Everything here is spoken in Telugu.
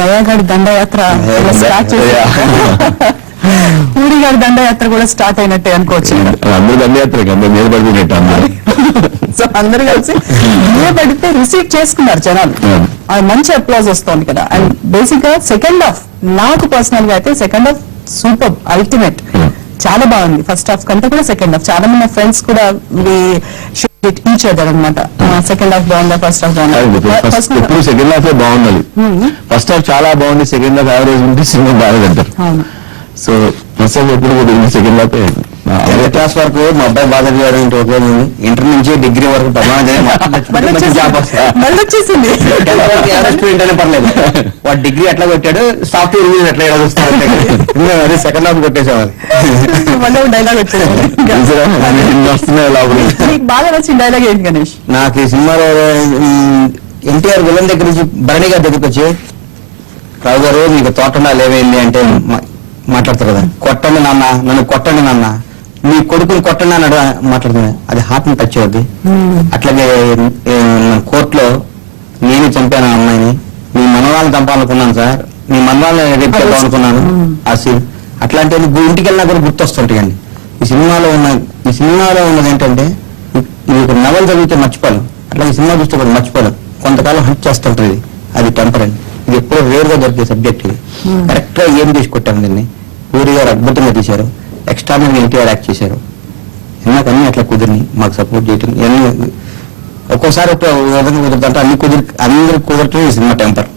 దయాగాడి దండయాత్ర స్టార్ట్ చేసి పూరి గారి దండయాత్ర కూడా స్టార్ట్ అయినట్టే అనుకోవచ్చు. అందరూ దండయాత్ర మీద పడిపోయినట్టు అందరూ. సో అందరూ కలిసి మీద పడితే రిసీవ్ చేసుకున్నారు జనాలు. అది మంచి అప్లాజ్ వస్తుంది కదా. అండ్ బేసిక్ గా సెకండ్ హాఫ్ నాకు పర్సనల్ గా అయితే సెకండ్ హాఫ్ సూపర్ అల్టిమేట్, చాలా బాగుంది. ఫస్ట్ హాఫ్ కంటే కూడా సెకండ్ హాఫ్. చాలా మంది ఫ్రెండ్స్ కూడా ఈచ్ అదర్ అనమాట. సెకండ్ హాఫ్ బాగుందా ఫస్ట్ హాఫ్ బాగుందా? ఎప్పుడు సెకండ్ హాఫ్ బాగుండాలి. ఫస్ట్ హాఫ్ చాలా బాగుంది, సెకండ్ హాఫ్ యావరేజ్ ఉంటే సినిమా బాగా అంటారు. అవును. సో ఫస్ట్ హాఫ్ ఎప్పుడు సెకండ్ హాఫ్ క్లాస్ వరకు మా అబ్బాయి బాగా చదివాడు. ఉపయోగం ఇంటర్ నుంచి డిగ్రీ వరకు స్టూడెంట్ పర్లేదు. వాడు డిగ్రీ ఎట్లా కొట్టాడు, సాఫ్ట్వేర్ ఇంజనీర్ ఎట్లా చూస్తాడు. అదే సెకండ్ హాఫ్ కొట్టేసేవాళ్ళు. డైలాగ్ వచ్చింది. బాగా నచ్చిన డైలాగ్ ఏంటి గణేష్? నాకు ఈ సినిమాలో ఎన్టీఆర్ విలన్ దగ్గర నుంచి భరణి గారి దగ్గరికి వచ్చి, రావు గారు మీకు తోటండాలు ఏమైంది అంటే మాట్లాడతారు కదా, కొట్టండి నాన్న, నన్ను కొట్టండి నాన్న, మీ కొడుకుని కొట్టండి అన్నాడు మాట్లాడుతుంది. అది హార్ట్ని టచ్ అవుద్ది. అట్లాగే కోర్టులో నేను చంపాను ఆ అమ్మాయిని, మీ మనవాళ్ళని చంపాలనుకున్నాను సార్, మీ మనవాళ్ళని రేపు చేద్దాం అనుకున్నాను. ఆ సీన్ అట్లాంటి ఇంటికి వెళ్ళినా కూడా గుర్తొస్తుంటాయండి. ఈ సినిమాలో ఉన్నది ఏంటంటే, ఇది ఒక నవల చదివితే మర్చిపోలేం, అట్లా ఈ సినిమా చూస్తే కూడా మర్చిపోలేం. కొంతకాలం హంట్ చేస్తుంటుంది. అది టెంపరెంట్. ఇది ఎప్పుడో రేర్ గా దొరికే సబ్జెక్ట్. ఇది కరెక్ట్ గా ఏం చేసి కొట్టాము దీన్ని. పూరి గారు అద్భుతంగా తీశారు, ఎక్స్ట్రానరీ ఎన్టీఆర్ యాక్ట్ చేశారు. అన్నీ అట్లా కుదిరిని మాకు సపోర్ట్ చేయటం. ఒక్కోసారి ఒక విధంగా కుదురుతుంటే అందరికి కుదరటం ఈ సినిమా టెంపర్.